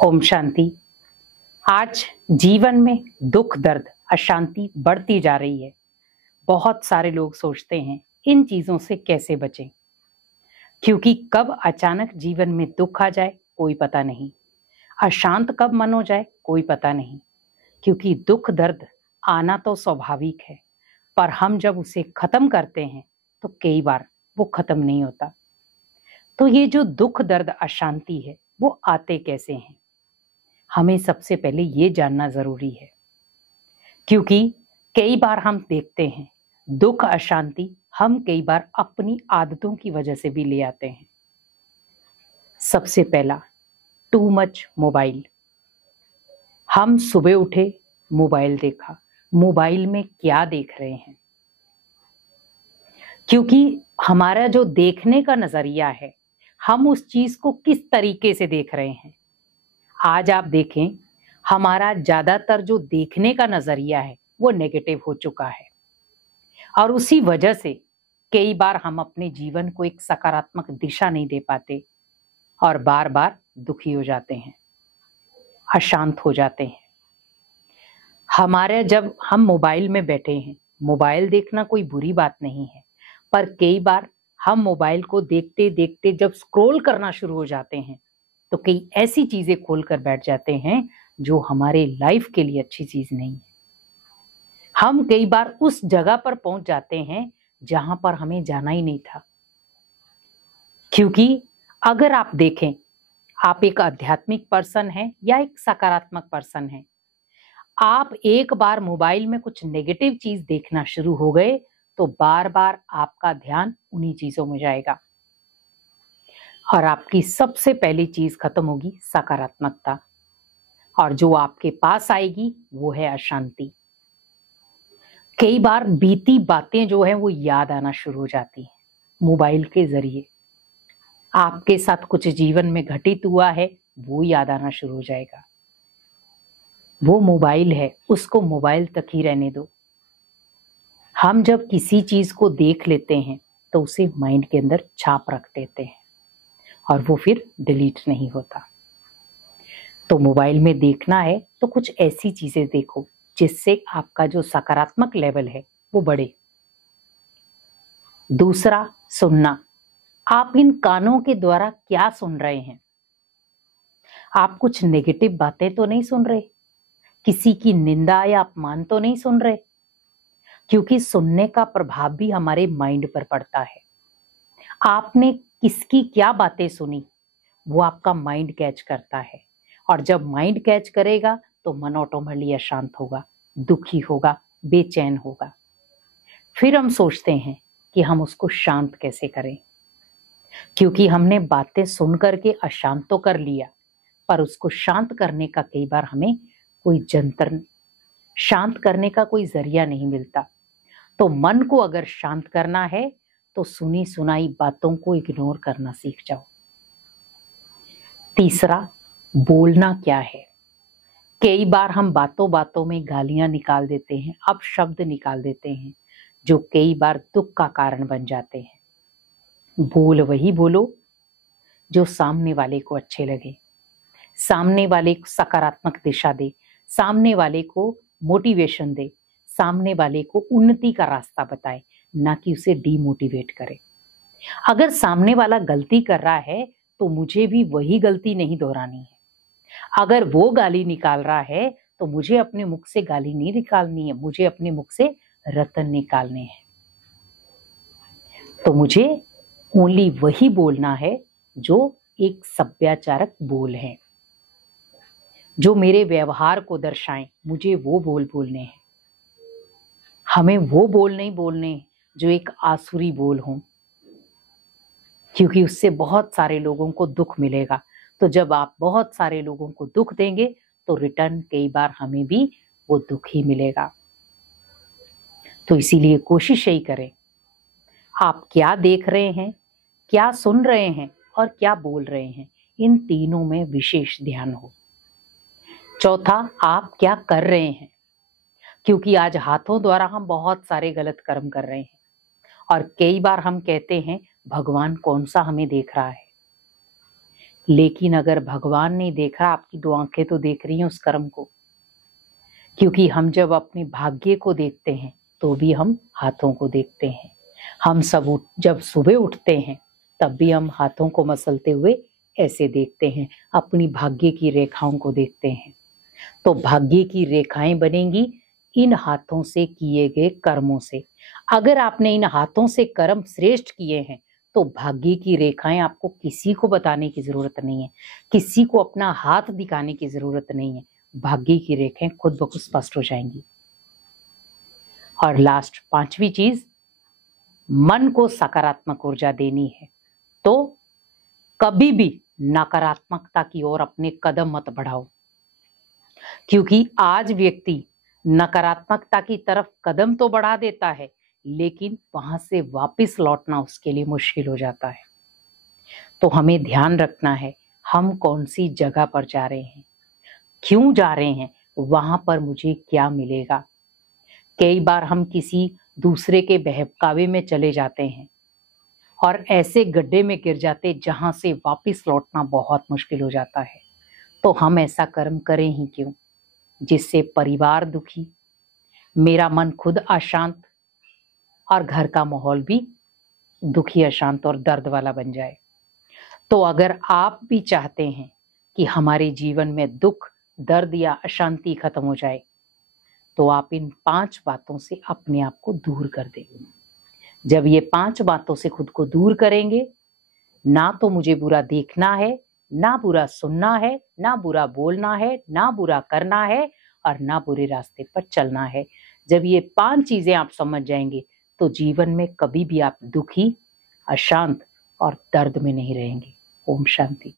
ओम शांति। आज जीवन में दुख दर्द अशांति बढ़ती जा रही है। बहुत सारे लोग सोचते हैं इन चीजों से कैसे बचें, क्योंकि कब अचानक जीवन में दुख आ जाए कोई पता नहीं, अशांत कब मन हो जाए कोई पता नहीं। क्योंकि दुख दर्द आना तो स्वाभाविक है, पर हम जब उसे खत्म करते हैं तो कई बार वो खत्म नहीं होता। तो ये जो दुख दर्द अशांति है वो आते कैसे हैं, हमें सबसे पहले ये जानना जरूरी है। क्योंकि कई बार हम देखते हैं दुख अशांति हम कई बार अपनी आदतों की वजह से भी ले आते हैं। सबसे पहला, टू मच मोबाइल। हम सुबह उठे, मोबाइल देखा, मोबाइल में क्या देख रहे हैं। क्योंकि हमारा जो देखने का नजरिया है, हम उस चीज को किस तरीके से देख रहे हैं। आज आप देखें, हमारा ज्यादातर जो देखने का नजरिया है वो नेगेटिव हो चुका है, और उसी वजह से कई बार हम अपने जीवन को एक सकारात्मक दिशा नहीं दे पाते और बार बार दुखी हो जाते हैं, अशांत हो जाते हैं। जब हम मोबाइल में बैठे हैं, मोबाइल देखना कोई बुरी बात नहीं है, पर कई बार हम मोबाइल को देखते देखते जब स्क्रॉल करना शुरू हो जाते हैं तो कई ऐसी चीजें खोलकर बैठ जाते हैं जो हमारे लाइफ के लिए अच्छी चीज नहीं है। हम कई बार उस जगह पर पहुंच जाते हैं जहां पर हमें जाना ही नहीं था। क्योंकि अगर आप देखें, आप एक आध्यात्मिक पर्सन हैं या एक सकारात्मक पर्सन हैं, आप एक बार मोबाइल में कुछ नेगेटिव चीज देखना शुरू हो गए तो बार बार आपका ध्यान उन्हीं चीजों में जाएगा और आपकी सबसे पहली चीज खत्म होगी सकारात्मकता, और जो आपके पास आएगी वो है अशांति। कई बार बीती बातें जो है वो याद आना शुरू हो जाती हैं मोबाइल के जरिए। आपके साथ कुछ जीवन में घटित हुआ है वो याद आना शुरू हो जाएगा। वो मोबाइल है, उसको मोबाइल तक ही रहने दो। हम जब किसी चीज को देख लेते हैं तो उसे माइंड के अंदर छाप रख देते हैं और वो फिर डिलीट नहीं होता। तो मोबाइल में देखना है तो कुछ ऐसी चीजें देखो जिससे आपका जो सकारात्मक लेवल है वो बढ़े। दूसरा, सुनना। आप इन कानों के द्वारा क्या सुन रहे हैं? आप कुछ नेगेटिव बातें तो नहीं सुन रहे, किसी की निंदा या अपमान तो नहीं सुन रहे, क्योंकि सुनने का प्रभाव भी हमारे माइंड पर पड़ता है। आपने किसकी क्या बातें सुनी वो आपका माइंड कैच करता है, और जब माइंड कैच करेगा तो मन ऑटोमेटिकली अशांत होगा, दुखी होगा, बेचैन होगा। फिर हम सोचते हैं कि हम उसको शांत कैसे करें, क्योंकि हमने बातें सुन करके अशांत तो कर लिया, पर उसको शांत करने का कई बार हमें कोई जंतर, शांत करने का कोई जरिया नहीं मिलता। तो मन को अगर शांत करना है तो सुनी सुनाई बातों को इग्नोर करना सीख जाओ। तीसरा, बोलना क्या है। कई बार हम बातों बातों में गालियां निकाल देते हैं, अपशब्द निकाल देते हैं, जो कई बार दुख का कारण बन जाते हैं। बोल वही बोलो जो सामने वाले को अच्छे लगे, सामने वाले को सकारात्मक दिशा दे, सामने वाले को मोटिवेशन दे, सामने वाले को उन्नति का रास्ता बताए, ना कि उसे डीमोटिवेट करे। अगर सामने वाला गलती कर रहा है तो मुझे भी वही गलती नहीं दोहरानी है। अगर वो गाली निकाल रहा है तो मुझे अपने मुख से गाली नहीं निकालनी है, मुझे अपने मुख से रतन निकालने हैं। तो मुझे ओनली वही बोलना है जो एक सभ्याचारक बोल है, जो मेरे व्यवहार को दर्शाएं, मुझे वो बोल बोलने हैं। हमें वो बोल नहीं बोलने जो एक आसुरी बोल हों, क्योंकि उससे बहुत सारे लोगों को दुख मिलेगा। तो जब आप बहुत सारे लोगों को दुख देंगे तो रिटर्न कई बार हमें भी वो दुख ही मिलेगा। तो इसीलिए कोशिश यही करें, आप क्या देख रहे हैं, क्या सुन रहे हैं और क्या बोल रहे हैं, इन तीनों में विशेष ध्यान हो। चौथा, आप क्या कर रहे हैं, क्योंकि आज हाथों द्वारा हम बहुत सारे गलत कर्म कर रहे हैं और कई बार हम कहते हैं भगवान कौन सा हमें देख रहा है, लेकिन अगर भगवान नहीं देख रहा, आपकी 2 आंखें तो देख रही हैं उस कर्म को। क्योंकि हम जब अपने भाग्य को देखते हैं तो भी हम हाथों को देखते हैं। हम सब जब सुबह उठते हैं तब भी हम हाथों को मसलते हुए ऐसे देखते हैं, अपनी भाग्य की रेखाओं को देखते हैं। तो भाग्य की रेखाएं बनेंगी इन हाथों से किए गए कर्मों से। अगर आपने इन हाथों से कर्म श्रेष्ठ किए हैं तो भाग्य की रेखाएं आपको किसी को बताने की जरूरत नहीं है, किसी को अपना हाथ दिखाने की जरूरत नहीं है। भाग्य की रेखाएं खुद ब खुद स्पष्ट हो जाएंगी। और लास्ट 5वीं चीज, मन को सकारात्मक ऊर्जा देनी है तो कभी भी नकारात्मकता की ओर अपने कदम मत बढ़ाओ। क्योंकि आज व्यक्ति नकारात्मकता की तरफ कदम तो बढ़ा देता है, लेकिन वहां से वापस लौटना उसके लिए मुश्किल हो जाता है। तो हमें ध्यान रखना है हम कौन सी जगह पर जा रहे हैं, क्यों जा रहे हैं, वहां पर मुझे क्या मिलेगा। कई बार हम किसी दूसरे के बहकावे में चले जाते हैं और ऐसे गड्ढे में गिर जाते जहां से वापस लौटना बहुत मुश्किल हो जाता है। तो हम ऐसा कर्म करें ही क्यों जिससे परिवार दुखी, मेरा मन खुद अशांत और घर का माहौल भी दुखी, अशांत और दर्द वाला बन जाए। तो अगर आप भी चाहते हैं कि हमारे जीवन में दुख, दर्द या अशांति खत्म हो जाए तो आप इन 5 बातों से अपने आप को दूर कर दें। जब ये 5 बातों से खुद को दूर करेंगे, ना तो मुझे बुरा देखना है, ना बुरा सुनना है, ना बुरा बोलना है, ना बुरा करना है और ना बुरे रास्ते पर चलना है। जब ये 5 चीजें आप समझ जाएंगे तो जीवन में कभी भी आप दुखी, अशांत और दर्द में नहीं रहेंगे। ओम शांति।